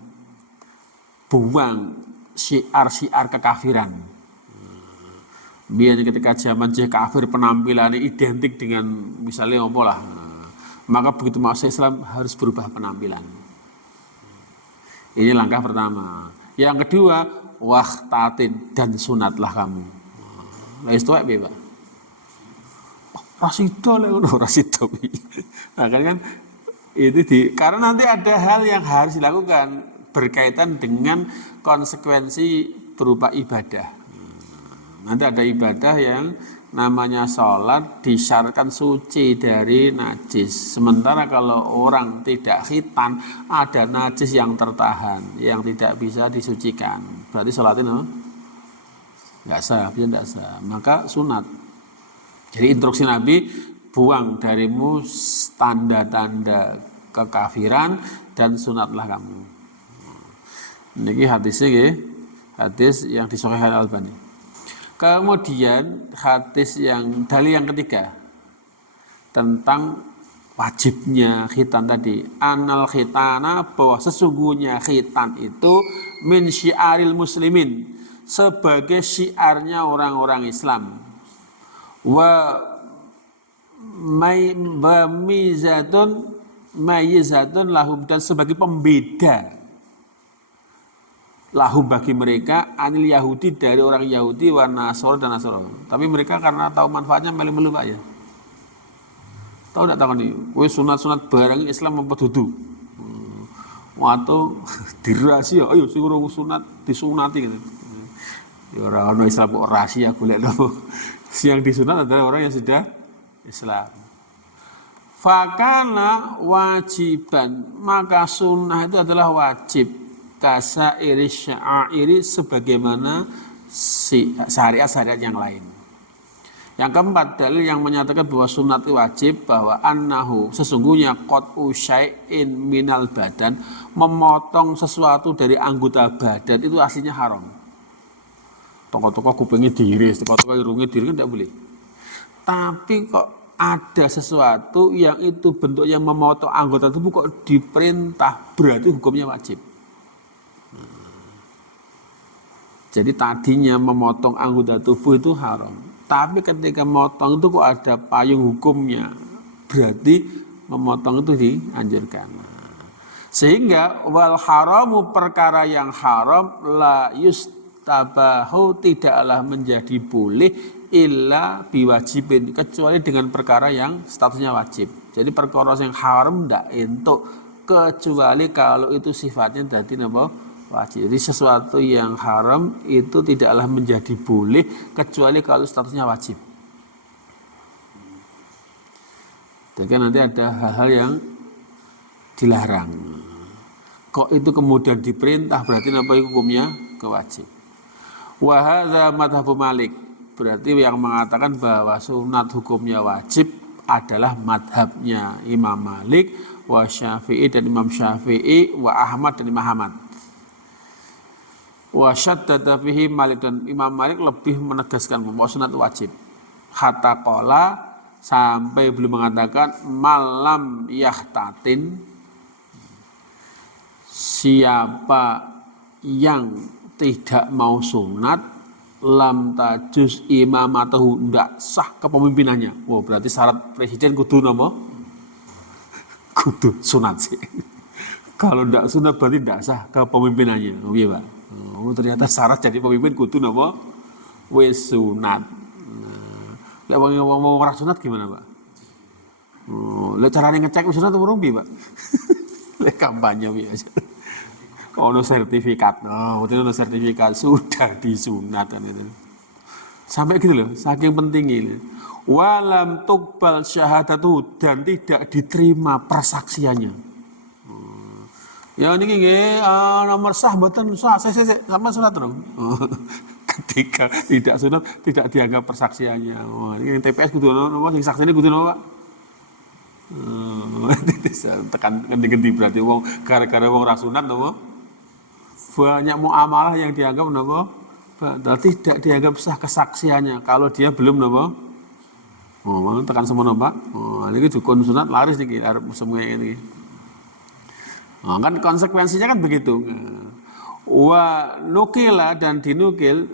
buang syiar-syiar kekafiran. Biasanya ketika zaman kafir penampilannya identik dengan misalnya apa lah, maka begitu masuk Islam harus berubah penampilan. Ini langkah pertama. Yang kedua, wahtatin, dan sunatlah kamu. Wis tuwek piye, Pak? Rasido lek ngono, rasido. Makanya kan itu karena nanti ada hal yang harus dilakukan berkaitan dengan konsekuensi berupa ibadah. Nanti ada ibadah yang namanya sholat disyaratkan suci dari najis. Sementara kalau orang tidak khitan, ada najis yang tertahan, yang tidak bisa disucikan. Berarti sholatnya nggak sah, bisa nggak sah. Maka sunat. Jadi instruksi Nabi, buang darimu tanda-tanda kekafiran dan sunatlah kamu. Ini hadisnya, hadis yang disahihkan Al-Albani. Kemudian hadis dalil yang ketiga tentang wajibnya khitan tadi, anal khitana, bahwa sesungguhnya khitan itu min syiaril muslimin, sebagai syiarnya orang-orang Islam, wa mizatun lahum, dan sebagai pembeda lahum bagi mereka, anil Yahudi, dari orang Yahudi, wa Nasara dan Nasara. Tapi mereka karena tahu manfaatnya melu-melu, Pak, ya. Tahu enggak tahu nih, kowe sunat-sunat barang Islam apa dudu? Waktu dirahasia, ayo sing urung sunat disunati gitu. Ya ora ono Islam kok rahasia golekno. Yang disunat adalah orang yang sudah Islam. Fakana wajiban, maka sunnah itu adalah wajib. Kasa iris sya'iri, sebagaimana syariat-syariat yang lain. Yang keempat, dalil yang menyatakan bahwa sunat itu wajib, bahwa annahu, sesungguhnya qat'u syai'in minal badan, memotong sesuatu dari anggota badan itu aslinya haram. Toko-toko kupingnya diiris, toko-toko irungnya diiris, tidak boleh. Tapi kok ada sesuatu yang itu bentuknya memotong anggota tubuh kok diperintah, berarti hukumnya wajib. Jadi tadinya memotong anggota tubuh itu haram, tapi ketika memotong itu kok ada payung hukumnya, berarti memotong itu dianjurkan. Sehingga wal haramu, perkara yang haram, la yustabahu, tidaklah menjadi boleh, illa biwajibin, kecuali dengan perkara yang statusnya wajib. Jadi perkara yang haram ndak entuk, kecuali kalau itu sifatnya dadi napa? Wajib. Jadi sesuatu yang haram itu tidaklah menjadi boleh kecuali kalau statusnya wajib. Jadi nanti ada hal-hal yang dilarang. Kok itu kemudian diperintah, berarti apa hukumnya? Kewajib. Wa hadza madhhabu Malik, berarti yang mengatakan bahwa sunat hukumnya wajib adalah madhabnya Imam Malik, wa Syafi'i dan Imam Syafi'i, wa Ahmad dan Imam Ahmad. Wa syaddada fihi Malik, dan Imam Malik lebih menegaskan bahwa sunat wajib. Hatta qala, sampai belum mengatakan malam yahtatin, siapa yang tidak mau sunat, lam tajuz imamatahu, ndak sah kepemimpinannya. Oh, berarti syarat presiden kudu nama? Kudu sunat sih. Kalau ndak sunat berarti ndak sah kepemimpinannya. Oh iya, Pak. Oh, ternyata syarat jadi pemimpin kudu nama? Wis sunat. Lek wong mau ora sunat gimana, Pak? Oh, lek carane ngecek sunat apa rumpi, Pak? Lek kampanye biasa. Ono sertifikat, ono sertifikat sudah disunat kan itu. Sampai gitu loh, saking pentingnya. walam tuqbal syahadatu dan tidak diterima persaksiannya. Ya niki nggih nomor sah mboten sah sama sunat dong. Ketika tidak sunat tidak dianggap persaksiannya. Oh, ini TPS kudu ono sing saksine kudu ono, Pak. Tekan ngendi-ngendi berarti wong gara-gara wong ra sunat napa? Banyak muamalah yang dianggap napa? Tidak dianggap sah kesaksiannya kalau dia belum napa? Oh, tekan semono, Pak. Oh, niki dukun sunat laris niki arep semua ini. Nah, kan konsekuensinya kan begitu. Wa nukila dan dinukil,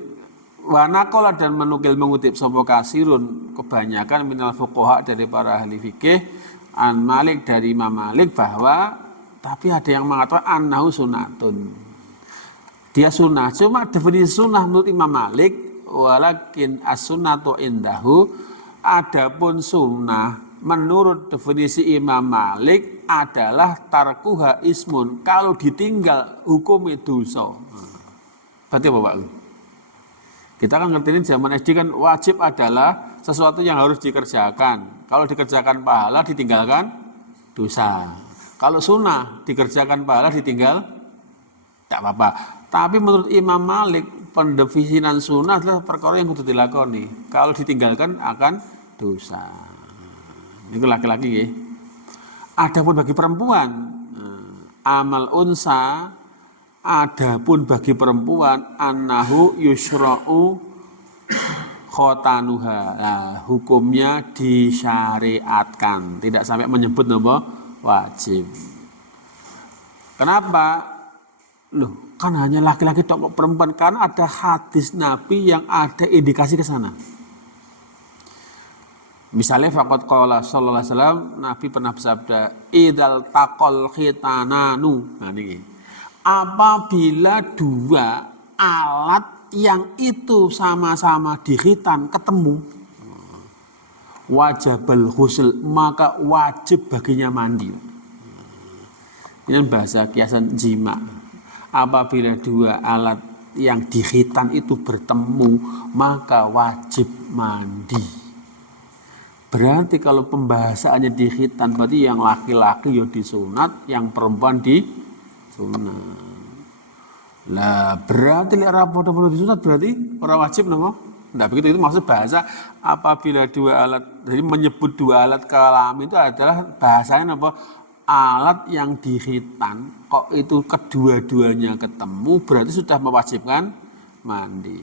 wa nakola dan menukil mengutip sapa kasirun kebanyakan minal fuqaha dari para ahli fikih an Malik dari Imam Malik bahwa tapi ada yang mengatakan annahu sunatun. Dia sunnah, cuma definisi sunnah menurut Imam Malik walakin as-sunnatu indahu, adapun sunnah menurut definisi Imam Malik adalah tarkuha ismun, kalau ditinggal hukum dosa. Berarti apa Pak? Kita kan ngertiin zaman SD kan wajib adalah sesuatu yang harus dikerjakan. Kalau dikerjakan pahala, ditinggalkan dosa. Kalau sunnah dikerjakan pahala, ditinggal tidak apa-apa. Tapi menurut Imam Malik pendefinisan sunnah adalah perkara yang kudu dilakoni. Kalau ditinggalkan akan dosa. Itu laki-laki ya. Adapun bagi perempuan, amal unsa, adapun bagi perempuan annahu yusra'u khotanuha. Nah, hukumnya disyariatkan, tidak sampai menyebut nama wajib. Kenapa? Loh, kan hanya laki-laki tok perempuan, karena ada hadis Nabi yang ada indikasi ke sana. Misalnya faqad qala sallallahu alaihi wasallam, Nabi pernah bersabda, "Idzal taqal khitananu." Nah ini. Apabila dua alat yang itu sama-sama dikhitan ketemu, wajibal ghusl, maka wajib baginya mandi. Ini bahasa kiasan jima. Apabila dua alat yang dikhitan itu bertemu, maka wajib mandi. Berarti kalau pembahasannya di khitan, berarti yang laki-laki ya disunat, yang perempuan disunat. Lah berarti lek ora padha-padha disunat berarti ora wajib napa? Nah begitu, itu maksud bahasa apabila dua alat, jadi menyebut dua alat kelamin itu adalah bahasanya apa? Alat yang di khitan, kok itu kedua-duanya ketemu berarti sudah mewajibkan mandi.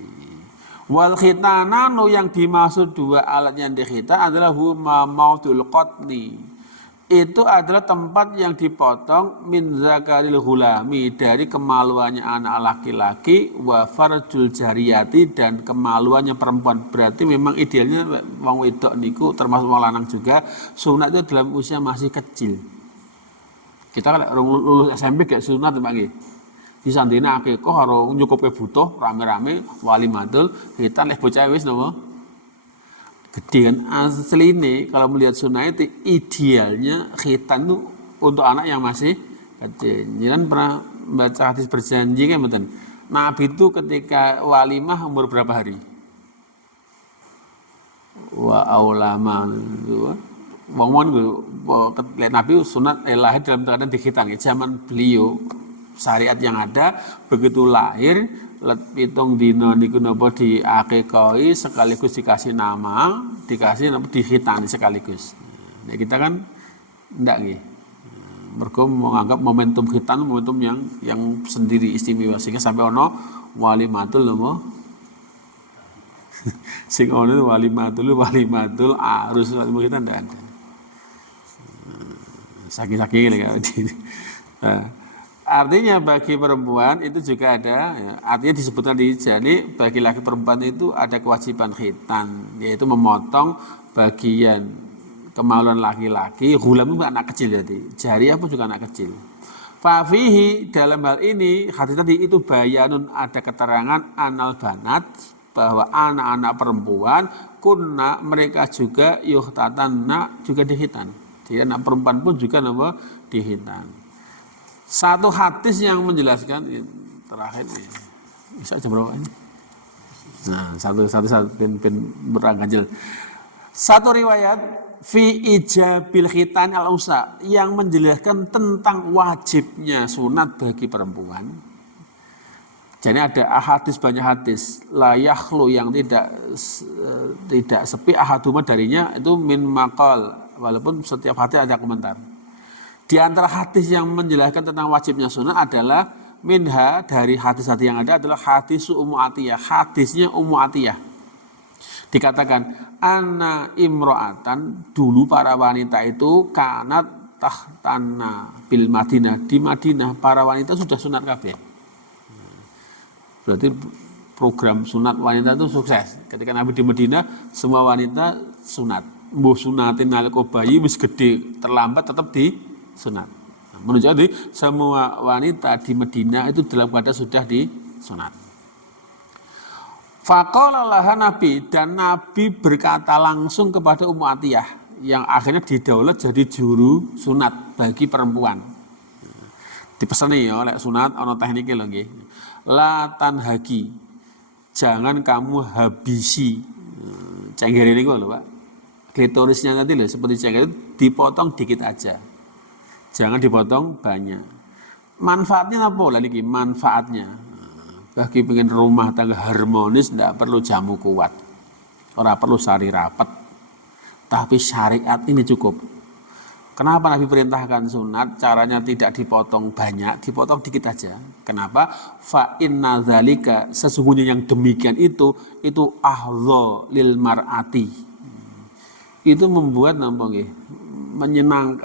Wal khitananu, yang dimaksud dua alat yang dikhitan adalah huma maudul qatni. Itu adalah tempat yang dipotong min zakaril ghulami, dari kemaluannya anak laki-laki, wa farjul jariyati, dan kemaluannya perempuan. Berarti memang idealnya wong wedok niku termasuk wong lanang juga sunat itu dalam usia masih kecil. Kita kan lulus SMP gak sunat Pak nggih. Disandine akikoh karo nyukupe butuh rame-rame walimatul, kita leh bocah wis napa gede kan. Asline kalau melihat sunnah itu idealnya khitan itu untuk anak yang masih kecil. Jangan pernah baca hadis berjanji kan betul. Nabi itu ketika walimah umur berapa hari? Wa aulama wong-wong Nabi sunat lahir dalam keadaan dikhitan. Zaman beliau syariat yang ada begitu lahir pitung dina niku napa diakikahi sekaligus dikasih nama, dikasih napa dihitani sekaligus. Ya kita kan ndak nggih. Mergo menganggap momentum khitan momentum yang sendiri istimewa, sehingga sampai ono walimatul napa sing ono walimatul arus kita ndak ada. Sakit-sakit ya. Artinya bagi perempuan itu juga ada, ya, artinya disebutkan di sini bagi laki perempuan itu ada kewajiban khitan, yaitu memotong bagian kemaluan laki-laki. Ghulam itu anak kecil, jadi jariyah pun juga anak kecil. Fafihi, dalam hal ini hadis tadi itu bayanun, ada keterangan anal banat, bahwa anak-anak perempuan kunna, mereka juga yuhtatanna, juga dihitan. Jadi anak perempuan pun juga nama dihitan. Satu hadis yang menjelaskan terakhir ini, bisa jam berapa ini? Nah, satu pin berangkat. Satu riwayat fi ijabil khitan al-unsa yang menjelaskan tentang wajibnya sunat bagi perempuan. Jadi ada ahadis, banyak hadis la yakhlu yang tidak sepi ahaduma darinya itu min maqal, walaupun setiap hadis ada komentar. Di antara hadis yang menjelaskan tentang wajibnya sunat adalah minha, dari hadis-hadis yang ada adalah hadis Ummu Atiyah, hadisnya Ummu Atiyah. Dikatakan anna imro'atan, dulu para wanita itu kanat tahtana bil Madinah, di Madinah para wanita sudah sunat kabeh. Berarti program sunat wanita itu sukses. Ketika Nabi di Madinah, semua wanita sunat. Mbuh sunatin nalika bayi wis gede, terlambat tetap di sunat. Menunjukkan jadi semua wanita di Madinah itu dalam keadaan sudah di sunat. Faqala laha Nabi, dan Nabi berkata langsung kepada Ummu Atiyah yang akhirnya didaulat jadi juru sunat bagi perempuan. Dipesani ya oleh sunat ana teknike lho nggih. La tanhaki, jangan kamu habisi cengger ini lho Pak. Klitorisnya nanti loh seperti cengger itu dipotong dikit aja. Jangan dipotong banyak. Manfaatnya apa lah niki? Manfaatnya bagi pengen rumah tangga harmonis tidak perlu jamu kuat. Ora perlu sari rapat. Tapi syariat ini cukup. Kenapa Nabi perintahkan sunat? Caranya tidak dipotong banyak, dipotong dikit aja. Kenapa? Fa inna dzalika, sesungguhnya yang demikian itu ahdha lil mar'ati. Itu membuat menyenang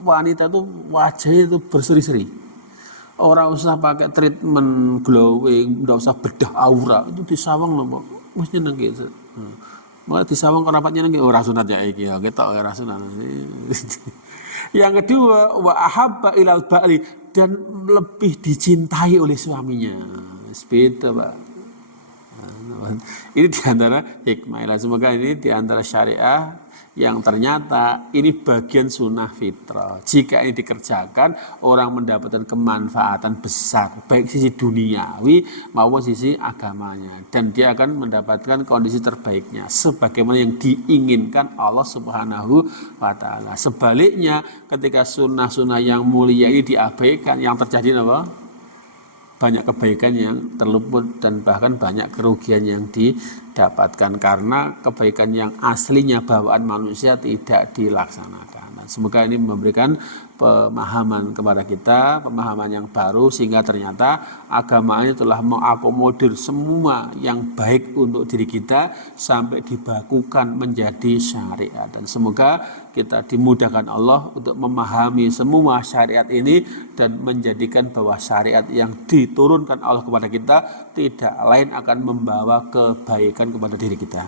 wanita itu wajahnya itu berseri-seri. Orang usah pakai treatment glowing, enggak usah bedah aura, itu disawang napa? Wis nyeneng gitu. Malah disawang kerapatnya nang ora sunat ya iki ya, ketok ora sunat. Yang kedua, wa ahabba ilal ba'li, dan lebih dicintai oleh suaminya. Beda, Pak. Ini diantara hikmah. Semoga ini diantara syariah yang ternyata ini bagian sunnah fitrah. Jika ini dikerjakan, orang mendapatkan kemanfaatan besar, baik sisi duniawi maupun sisi agamanya, dan dia akan mendapatkan kondisi terbaiknya sebagaimana yang diinginkan Allah Subhanahu wa Ta'ala. Sebaliknya, ketika sunnah-sunnah yang mulia ini diabaikan, yang terjadi apa? Banyak kebaikan yang terluput dan bahkan banyak kerugian yang didapatkan karena kebaikan yang aslinya bawaan manusia tidak dilaksanakan. Dan semoga ini memberikan pemahaman kepada kita, pemahaman yang baru, sehingga ternyata agama ini telah mengakomodir semua yang baik untuk diri kita sampai dibakukan menjadi syariat. Dan semoga kita dimudahkan Allah untuk memahami semua syariat ini dan menjadikan bahwa syariat yang diturunkan Allah kepada kita tidak lain akan membawa kebaikan kepada diri kita.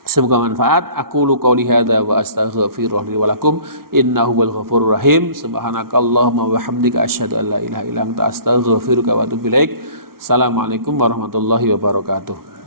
Semoga manfaat. Aqulu qouli hadza wa astaghfirullah li wa lakum innahu wal ghafurur rahim. Subhanakallahumma wa bihamdika asyhadu an la ilaha illa anta astaghfiruka wa atubu ilaik. Assalamualaikum warahmatullahi wabarakatuh.